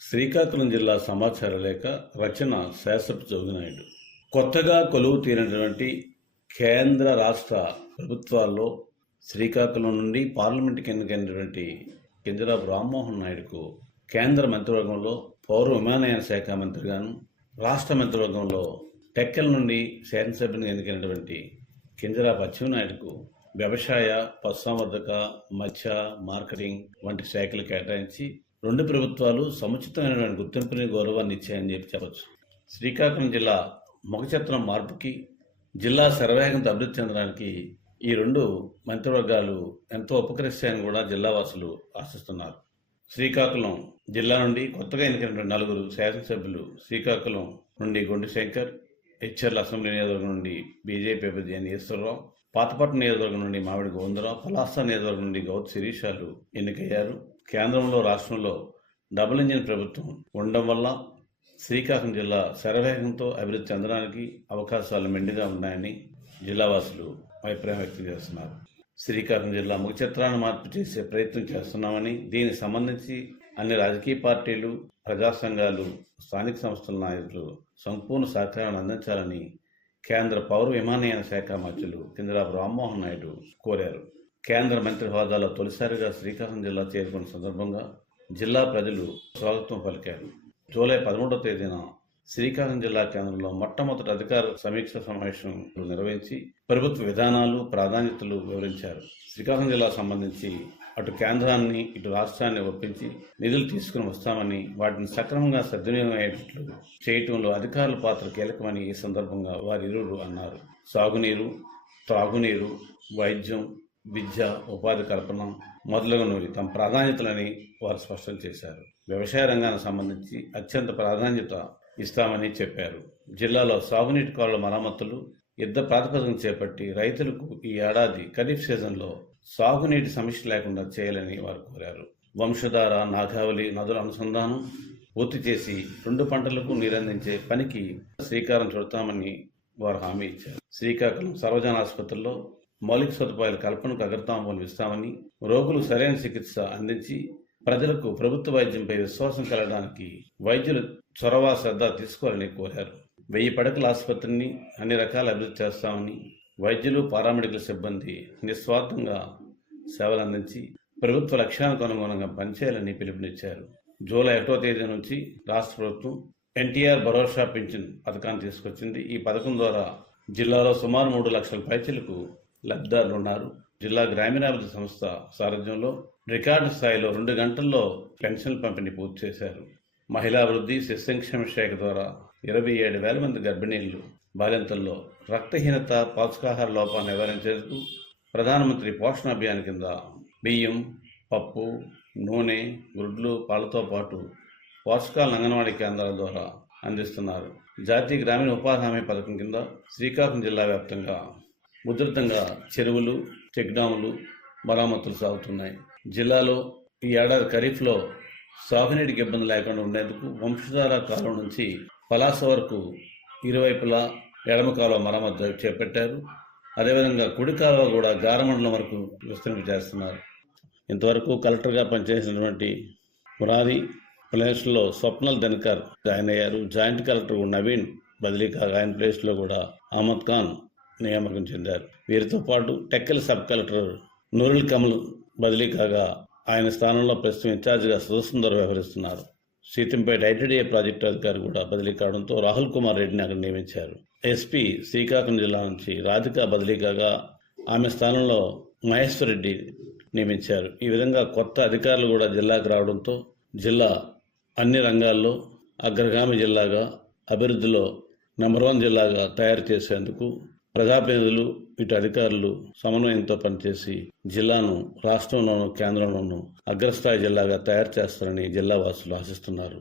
శ్రీకాకుళం జిల్లా సమాచార లేఖ రచన శాసప్ జోగినాయుడు కొత్తగా కొలువు తీరినటువంటి కేంద్ర రాష్ట్ర ప్రభుత్వాల్లో శ్రీకాకుళం నుండి పార్లమెంటుకి ఎన్నికైనటువంటి కింజరాపు రామ్మోహన్ నాయుడుకు కేంద్ర మంత్రివర్గంలో పౌర విమానయాన శాఖ మంత్రిగాను రాష్ట్ర మంత్రివర్గంలో టెక్కల్ నుండి శాసనసభ్యునిగా ఎన్నికైనటువంటి కింజరాపు అచ్చెన్నాయుడుకు వ్యవసాయ పశుసంవర్ధక మత్స్య మార్కెటింగ్ వంటి శాఖలు కేటాయించి రెండు ప్రభుత్వాలు సముచితమైన గుర్తింపుని గౌరవాన్ని ఇచ్చాయని చెప్పి చెప్పచ్చు. శ్రీకాకుళం జిల్లా ముఖచిత్రం మార్పుకి జిల్లా సర్వేగంతో అభివృద్ధి చెందడానికి ఈ రెండు మంత్రివర్గాలు ఎంతో ఉపకరిస్తాయని కూడా జిల్లావాసులు ఆశిస్తున్నారు. శ్రీకాకుళం జిల్లా నుండి కొత్తగా ఎన్నికైనటువంటి నలుగురు శాసనసభ్యులు శ్రీకాకుళం నుండి గొండి శంకర్ హెచ్ఎల్ అసెంబ్లీ నియోజకవర్గం నుండి బీజేపీ అభ్యర్థి ఎన్ ఈశ్వరరావు పాతపట్నం నియోజకవర్గం నుండి మామిడి గోవిందరావు పలాస నియోజకవర్గం నుండి గౌత్ శిరీషాలు ఎన్నికయ్యారు. కేంద్రంలో రాష్ట్రంలో డబుల్ ఇంజిన్ ప్రభుత్వం ఉండడం వల్ల శ్రీకాకుళం జిల్లా శరవేగంతో అభివృద్ధి చెందడానికి అవకాశాలు మెండుగా ఉన్నాయని జిల్లావాసులు అభిప్రాయం వ్యక్తం చేస్తున్నారు. శ్రీకాకుళం జిల్లా ముఖ చిత్రాన్ని మార్పు చేసే ప్రయత్నం చేస్తున్నామని దీనికి సంబంధించి అన్ని రాజకీయ పార్టీలు ప్రజా సంఘాలు స్థానిక సంస్థల నాయకులు సంపూర్ణ సహకారాన్ని అందించాలని కేంద్ర పౌర విమానయాన శాఖ మంత్రులు కింజరాపు రామ్మోహన్ నాయుడు కోరారు. కేంద్ర మంత్రి హోదాలో తొలిసారిగా శ్రీకాకుళం జిల్లా చేరుకున్న సందర్భంగా జిల్లా ప్రజలు స్వాగతం పలికారు. జూలై పదమూడవ తేదీన శ్రీకాకుళం జిల్లా కేంద్రంలో మొట్టమొదటి అధికార సమీక్ష సమావేశం నిర్వహించి ప్రభుత్వ విధానాలు ప్రాధాన్యతలు వివరించారు. శ్రీకాకుళం జిల్లా సంబంధించి అటు కేంద్రాన్ని ఇటు రాష్ట్రాన్ని ఒప్పించి నిధులు తీసుకుని వస్తామని వాటిని సక్రమంగా సద్వినియోగం అయ్యేటట్లు చేయటంలో అధికారుల పాత్ర కీలకమని ఈ సందర్భంగా వారిరువురు అన్నారు. సాగునీరు త్రాగునీరు వైద్యం విద్య ఉపాధి కల్పన మొదలగునవి తమ ప్రాధాన్యతలని వారు స్పష్టం చేశారు. వ్యవసాయ రంగానికి సంబంధించి అత్యంత ప్రాధాన్యత ఇస్తామని చెప్పారు. జిల్లాలో సాగునీటి కాలువ మరమ్మతులు యుద్ధ ప్రాతిపదికన చేపట్టి రైతులకు ఈ ఏడాది ఖరీఫ్ సీజన్లో సాగునీటి సమస్య లేకుండా చేయాలని వారు కోరారు. వంశధార నాగావళి నదుల అనుసంధానం పూర్తి చేసి రెండు పంటలకు నీరందించే పనికి శ్రీకారం చుడతామని వారు హామీ ఇచ్చారు. శ్రీకాకుళం సర్వజన ఆసుపత్రిలో మౌలిక సదుపాయాల కల్పనకు అగ్రతాంబూలు ఇస్తామని రోగులు సరైన చికిత్స అందించి ప్రజలకు ప్రభుత్వ వైద్యంపై విశ్వాసం కలగడానికి వైద్యులు చొరవ శ్రద్ధ తీసుకోవాలని కోరారు. వెయ్యి పడకల ఆసుపత్రిని అన్ని రకాల అభివృద్ధి చేస్తామని వైద్యులు పారామెడికల్ సిబ్బంది నిస్వార్థంగా సేవలు అందించి ప్రభుత్వ లక్ష్యానికి అనుగుణంగా పనిచేయాలని పిలుపునిచ్చారు. జూలై ఒకటో తేదీ నుంచి రాష్ట్ర ప్రభుత్వం ఎన్టీఆర్ భరోసా పింఛన్ పథకాన్ని తీసుకొచ్చింది. ఈ పథకం ద్వారా జిల్లాలో సుమారు మూడు లక్షల పైచలకు లబ్ధిదారులు ఉన్నారు జిల్లా గ్రామీణాభివృద్ధి సంస్థ సారథ్యంలో రికార్డు స్థాయిలో రెండు గంటల్లో పెన్షన్ పంపిణీ పూర్తి చేశారు. మహిళాభివృద్ధి శిశు సంక్షేమ శాఖ ద్వారా ఇరవై ఏడు వేల మంది గర్భిణీలు బాలింతల్లో రక్తహీనత పోషకాహార లోపాన్ని నివారించేందుకు ప్రధానమంత్రి పోషణ అభియాన్ కింద బియ్యం పప్పు నూనె గుడ్లు పాలతో పాటు పోషకాలను అంగన్వాడీ కేంద్రాల ద్వారా అందిస్తున్నారు. జాతీయ గ్రామీణ ఉపాధి హామీ పథకం కింద శ్రీకాకుళం జిల్లా వ్యాప్తంగా ఉధృతంగా చెరువులు చెక్డాములు మరామతులు సాగుతున్నాయి. జిల్లాలో ఈ ఏడాది ఖరీఫ్లో సాగునీటికి ఇబ్బంది లేకుండా ఉండేందుకు వంశధార కాలం నుంచి పలాస వరకు ఇరువైపులా ఎడమ కాలువ మరమ్మతు చేపట్టారు. అదేవిధంగా కుడి కాలువ కూడా గారమండలం వరకు విస్తరింప చేస్తున్నారు. ఇంతవరకు కలెక్టర్గా పనిచేసినటువంటి మురారి ప్లేస్లో స్వప్నల్ ధన్కర్ జాయిన్ అయ్యారు. జాయింట్ కలెక్టర్ నవీన్ బదిలీ కాగా ఆయన ప్లేస్లో కూడా అహ్మద్ ఖాన్ నియామకం చెందారు. వీరితో పాటు టెక్కల్ సబ్ కలెక్టర్ నూరుల్ కమల్ బదిలీ కాగా ఆయన స్థానంలో ప్రస్తుతం ఇన్ఛార్జిగా సుదర్శన్ వ్యవహరిస్తున్నారు. సీతంపేట ఐటీడీఏ ప్రాజెక్టు అధికారి కూడా బదిలీ కావడంతో రాహుల్ కుమార్ రెడ్డిని అక్కడ నియమించారు. ఎస్పీ శ్రీకాకుళం జిల్లా నుంచి రాధిక బదిలీ కాగా ఆమె స్థానంలో మహేశ్వర్ రెడ్డి నియమించారు. ఈ విధంగా కొత్త అధికారులు కూడా జిల్లాకు రావడంతో జిల్లా అన్ని రంగాల్లో అగ్రగామి జిల్లాగా అభివృద్ధిలో నెంబర్ వన్ జిల్లాగా తయారు చేసేందుకు ప్రజాప్రతినిధులు ఇటు అధికారులు సమన్వయంతో పనిచేసి జిల్లాను రాష్ట్రంలోను కేంద్రంలోనూ అగ్రస్థాయి జిల్లాగా తయారు చేస్తారని జిల్లా వాసులు ఆశిస్తున్నారు.